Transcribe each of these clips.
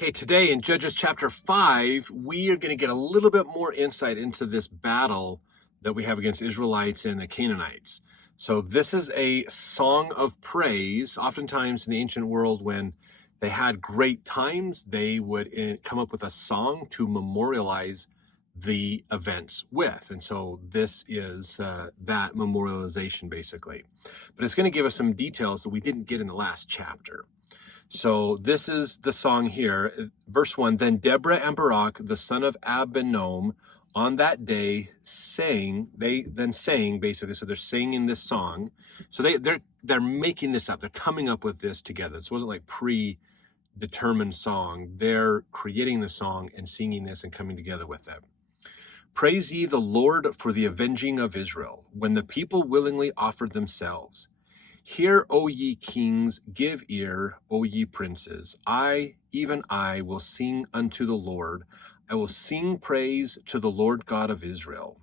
Okay, today in Judges chapter 5, we are going to get a little bit more insight into this battle that we have against Israelites and the Canaanites. So this is a song of praise. Oftentimes in the ancient world, when they had great times, they would come up with a song to memorialize the events with. And so this is that memorialization, basically. But it's going to give us some details that we didn't get in the last chapter. So this is the song here, verse 1. Then Deborah and Barak, the son of Abinoam, on that day sang, basically, so they're singing this song. So they're making this up. They're coming up with this together. This wasn't like predetermined song. They're creating the song and singing this and coming together with it. Praise ye the Lord for the avenging of Israel, when the people willingly offered themselves. Hear, O ye kings, give ear, O ye princes. I, even I, will sing unto the Lord. I will sing praise to the Lord God of Israel.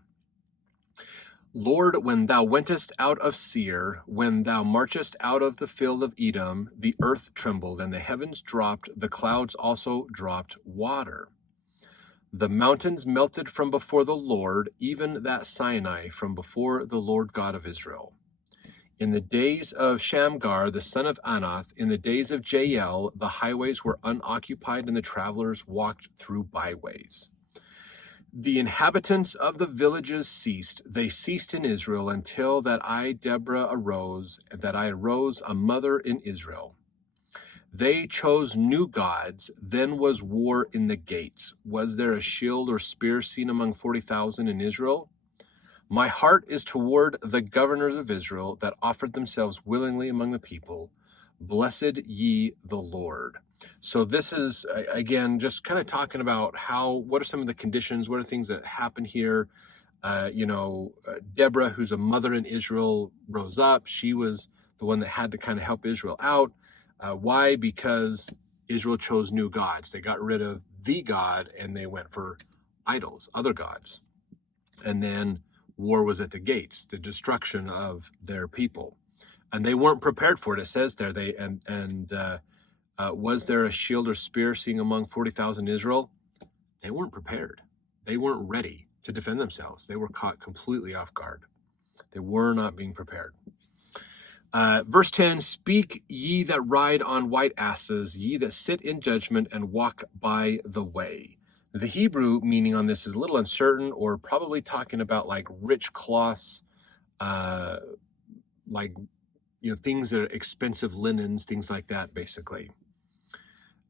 Lord, when thou wentest out of Seir, when thou marchest out of the field of Edom, the earth trembled, and the heavens dropped, the clouds also dropped water. The mountains melted from before the Lord, even that Sinai from before the Lord God of Israel. In the days of Shamgar, the son of Anath, in the days of Jael, the highways were unoccupied and the travelers walked through byways. The inhabitants of the villages ceased. They ceased in Israel until that I, Deborah, arose, that I arose a mother in Israel. They chose new gods. Then was war in the gates. Was there a shield or spear seen among 40,000 in Israel? My heart is toward the governors of Israel that offered themselves willingly among the people. Blessed ye the Lord. So this is, again, just kind of talking about what are some of the conditions, what are things that happen here. Deborah, who's a mother in Israel, rose up. She was the one that had to kind of help Israel out. Why? Because Israel chose new gods. They got rid of the God and they went for idols, other gods. And then war was at the gates, the destruction of their people, and they weren't prepared for it. It says there, was there a shield or spear seen among 40,000 Israel? They weren't prepared. They weren't ready to defend themselves. They were caught completely off guard. They were not being prepared. Verse 10, speak ye that ride on white asses, ye that sit in judgment and walk by the way. The Hebrew meaning on this is a little uncertain, or probably talking about like rich cloths, things that are expensive linens, things like that, basically.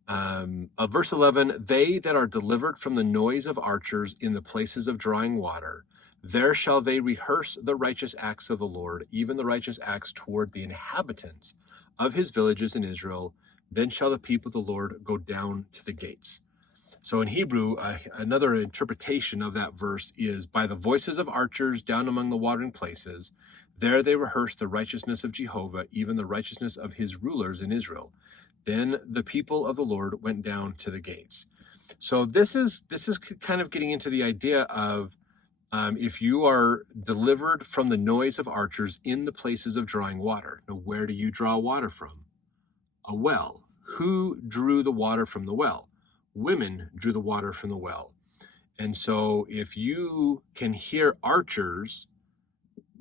Verse 11, they that are delivered from the noise of archers in the places of drawing water, there shall they rehearse the righteous acts of the Lord, even the righteous acts toward the inhabitants of his villages in Israel. Then shall the people of the Lord go down to the gates. So in Hebrew, another interpretation of that verse is, by the voices of archers down among the watering places, there they rehearsed the righteousness of Jehovah, even the righteousness of his rulers in Israel. Then the people of the Lord went down to the gates. So this is kind of getting into the idea of if you are delivered from the noise of archers in the places of drawing water. Now, where do you draw water from? A well. Who drew the water from the well? Women drew the water from the well. And so if you can hear archers,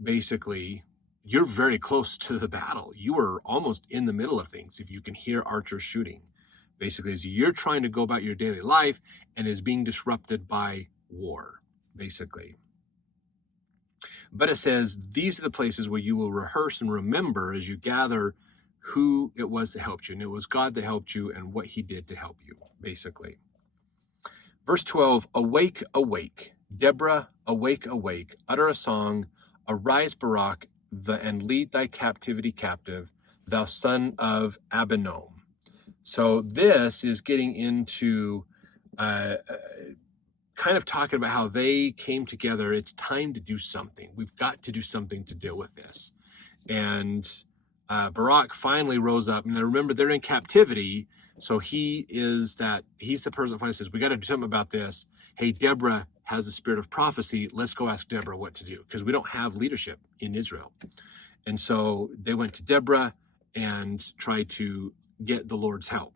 basically, you're very close to the battle. You are almost in the middle of things if you can hear archers shooting. Basically, as you're trying to go about your daily life and is being disrupted by war, basically. But it says, these are the places where you will rehearse and remember as you gather who it was that helped you. And it was God that helped you and what he did to help you, basically. Verse 12, awake, awake, Deborah, awake, awake, utter a song, arise, Barak, and lead thy captivity captive, thou son of Abinoam. So this is getting into kind of talking about how they came together. It's time to do something. We've got to do something to deal with this. And Barak finally rose up. And remember, they're in captivity. So he's the person that finally says, we got to do something about this. Hey, Deborah has the spirit of prophecy. Let's go ask Deborah what to do, because we don't have leadership in Israel. And so they went to Deborah and tried to get the Lord's help.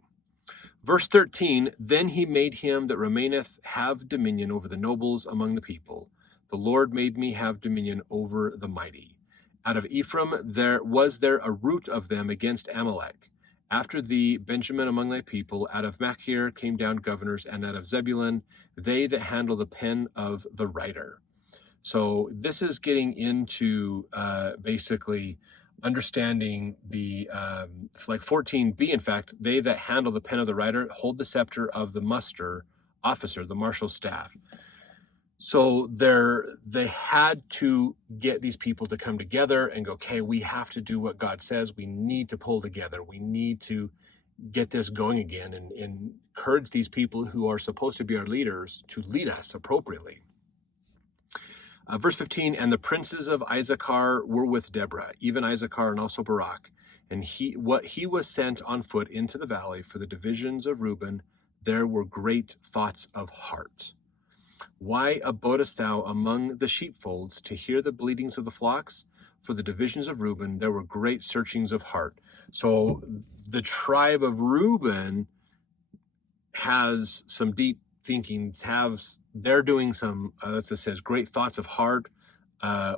Verse 13, then he made him that remaineth have dominion over the nobles among the people. The Lord made me have dominion over the mighty. Out of Ephraim there was a root of them against Amalek. After thee, Benjamin among thy people, out of Machir came down governors, and out of Zebulun, they that handle the pen of the writer. So this is getting into basically understanding the like 14b. In fact, they that handle the pen of the writer hold the scepter of the muster officer, the marshal's staff. So they had to get these people to come together and go, okay, we have to do what God says. We need to pull together. We need to get this going again and encourage these people who are supposed to be our leaders to lead us appropriately. Verse 15, and the princes of Issachar were with Deborah, even Issachar and also Barak. And he was sent on foot into the valley. For the divisions of Reuben, there were great thoughts of heart. Why abodest thou among the sheepfolds to hear the bleatings of the flocks? For the divisions of Reuben, there were great searchings of heart. So the tribe of Reuben has some deep thinking, they're doing some, it says great thoughts of heart,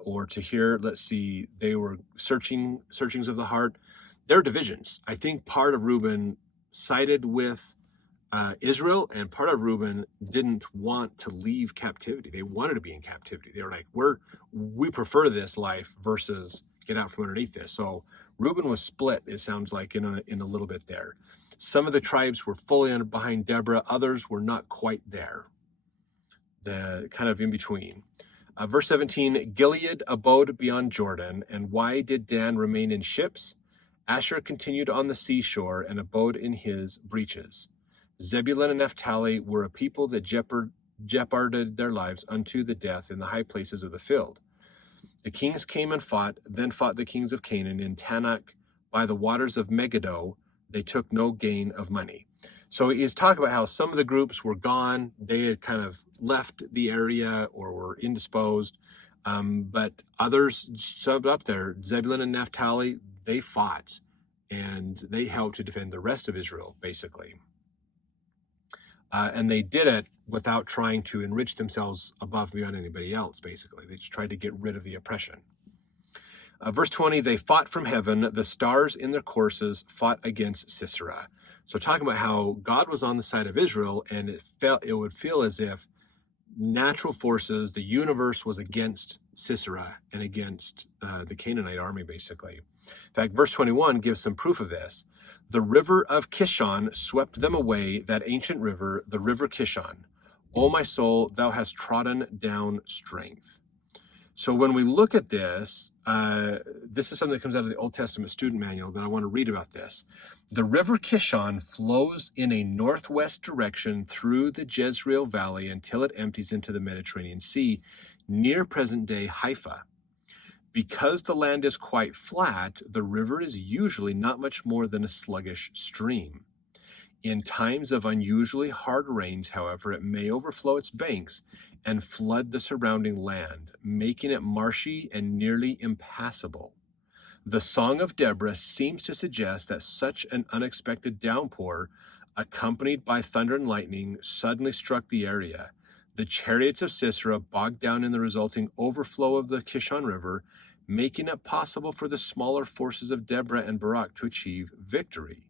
or to hear, let's see, they were searchings of the heart. They're divisions. I think part of Reuben sided with Israel, and part of Reuben didn't want to leave captivity. They wanted to be in captivity. They were like, we prefer this life versus get out from underneath this. So Reuben was split, it sounds like, in a little bit there. Some of the tribes were fully behind Deborah. Others were not quite there. The kind of in between. Verse 17, Gilead abode beyond Jordan. And why did Dan remain in ships? Asher continued on the seashore and abode in his breaches. Zebulun and Naphtali were a people that jeoparded their lives unto the death in the high places of the field. The kings came and fought, then fought the kings of Canaan in Tanakh by the waters of Megiddo. They took no gain of money. So he's talking about how some of the groups were gone. They had kind of left the area or were indisposed. But others subbed up there. Zebulun and Naphtali, they fought and they helped to defend the rest of Israel, basically. And they did it without trying to enrich themselves above and beyond anybody else, basically. They just tried to get rid of the oppression. Verse 20, they fought from heaven, the stars in their courses fought against Sisera. So talking about how God was on the side of Israel, and it would feel as if natural forces, the universe was against Sisera and against the Canaanite army, basically. In fact, verse 21 gives some proof of this. The river of Kishon swept them away, that ancient river, the river Kishon. O my soul, thou hast trodden down strength. So when we look at this, this is something that comes out of the Old Testament student manual that I want to read about this. The river Kishon flows in a northwest direction through the Jezreel Valley until it empties into the Mediterranean Sea near present-day Haifa. Because the land is quite flat, the river is usually not much more than a sluggish stream. In times of unusually hard rains, however, it may overflow its banks and flood the surrounding land, making it marshy and nearly impassable. The Song of Deborah seems to suggest that such an unexpected downpour, accompanied by thunder and lightning, suddenly struck the area. The chariots of Sisera bogged down in the resulting overflow of the Kishon River, making it possible for the smaller forces of Deborah and Barak to achieve victory.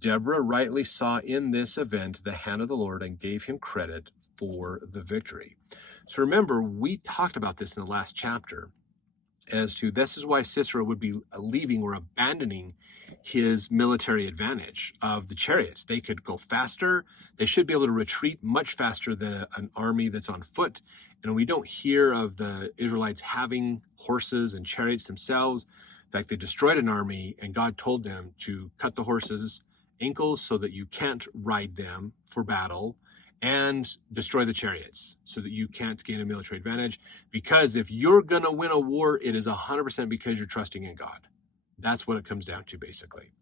Deborah rightly saw in this event the hand of the Lord and gave him credit for the victory. So remember, we talked about this in the last chapter as to this is why Sisera would be leaving or abandoning his military advantage of the chariots. They could go faster. They should be able to retreat much faster than an army that's on foot. And we don't hear of the Israelites having horses and chariots themselves. In fact, they destroyed an army and God told them to cut the horses' ankles so that you can't ride them for battle, and destroy the chariots so that you can't gain a military advantage. Because if you're going to win a war, it is 100% because you're trusting in God. That's what it comes down to, basically.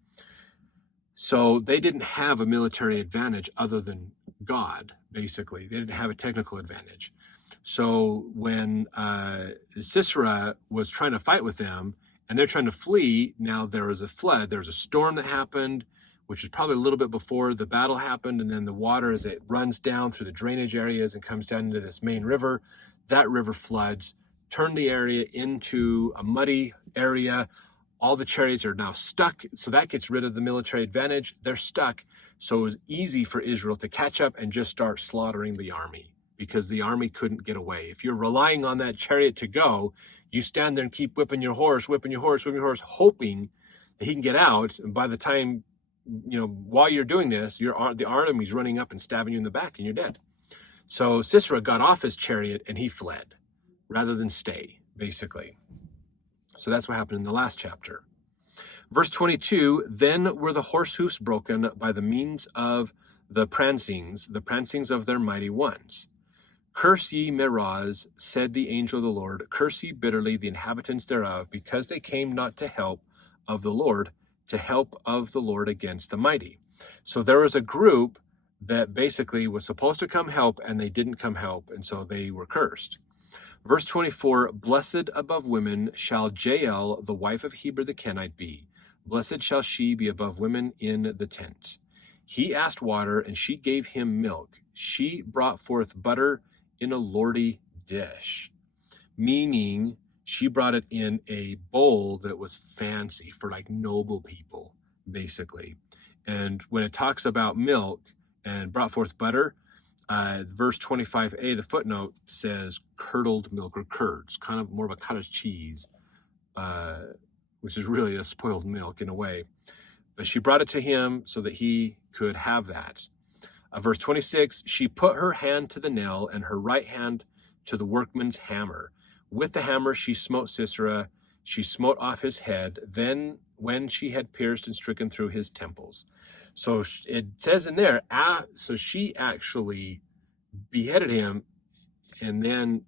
So they didn't have a military advantage other than God, basically. They didn't have a technical advantage. So when Sisera was trying to fight with them and they're trying to flee, now there was a flood. There was a storm that happened, which is probably a little bit before the battle happened. And then the water, as it runs down through the drainage areas and comes down into this main river, that river floods, turned the area into a muddy area. All the chariots are now stuck, so that gets rid of the military advantage. They're stuck, so it was easy for Israel to catch up and just start slaughtering the army, because the army couldn't get away. If you're relying on that chariot to go, you stand there and keep whipping your horse, hoping that he can get out. And by the time, while you're doing this, the enemy's running up and stabbing you in the back, and you're dead. So Sisera got off his chariot and he fled rather than stay, basically. So that's what happened in the last chapter. Verse 22, then were the horse hoofs broken by the means of the prancings of their mighty ones. Curse ye Meroz, said the angel of the Lord, curse ye bitterly the inhabitants thereof, because they came not to help of the Lord, against the mighty. So there was a group that basically was supposed to come help, and they didn't come help, and so they were cursed. Verse 24, blessed above women shall Jael, the wife of Heber the Kenite, be. Blessed shall she be above women in the tent. He asked water, and she gave him milk. She brought forth butter in a lordly dish, meaning she brought it in a bowl that was fancy for like noble people, basically. And when it talks about milk and brought forth butter, verse 25a, the footnote says curdled milk or curds, kind of more of a cottage cheese, which is really a spoiled milk in a way. But she brought it to him so that he could have that. Verse 26, she put her hand to the nail and her right hand to the workman's hammer. With the hammer she smote Sisera, she smote off his head, then when she had pierced and stricken through his temples. So it says in there, so she actually beheaded him, and then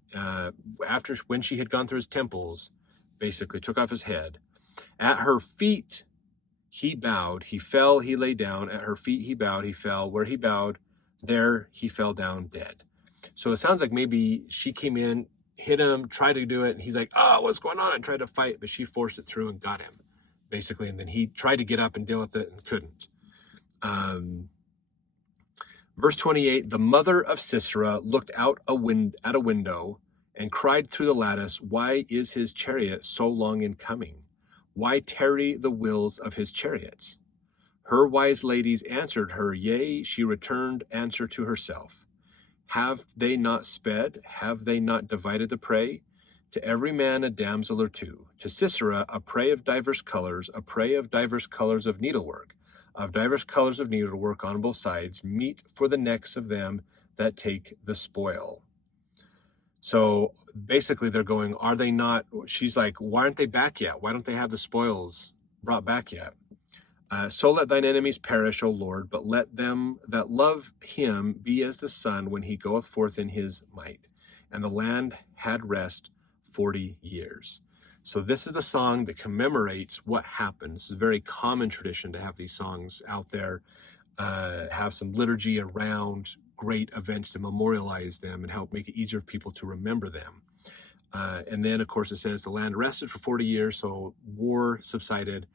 when she had gone through his temples, basically took off his head. At her feet he bowed, he fell, he lay down. At her feet he bowed, he fell. Where he bowed, there he fell down dead. So it sounds like maybe she came in, hit him, tried to do it, and he's like, oh, what's going on? And tried to fight, but she forced it through and got him, basically. And then he tried to get up and deal with it and couldn't. Verse 28, the mother of Sisera looked out at a window and cried through the lattice, why is his chariot so long in coming? Why tarry the wheels of his chariots? Her wise ladies answered her, yea, she returned answer to herself. Have they not sped? Have they not divided the prey? To every man a damsel or two. To Sisera a prey of diverse colors, a prey of diverse colors of needlework, on both sides, meat for the necks of them that take the spoil. So basically they're going, are they not? She's like, why aren't they back yet? Why don't they have the spoils brought back yet? So let thine enemies perish, O Lord, but let them that love him be as the sun when he goeth forth in his might. And the land had rest 40 years. So this is the song that commemorates what happened. This is a very common tradition to have these songs out there, have some liturgy around great events to memorialize them and help make it easier for people to remember them. And then, of course, it says the land rested for 40 years, so war subsided.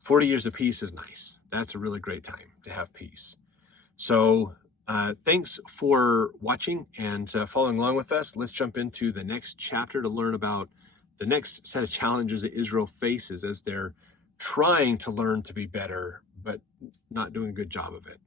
40 years of peace is nice. That's a really great time to have peace. So thanks for watching and following along with us. Let's jump into the next chapter to learn about the next set of challenges that Israel faces as they're trying to learn to be better, but not doing a good job of it.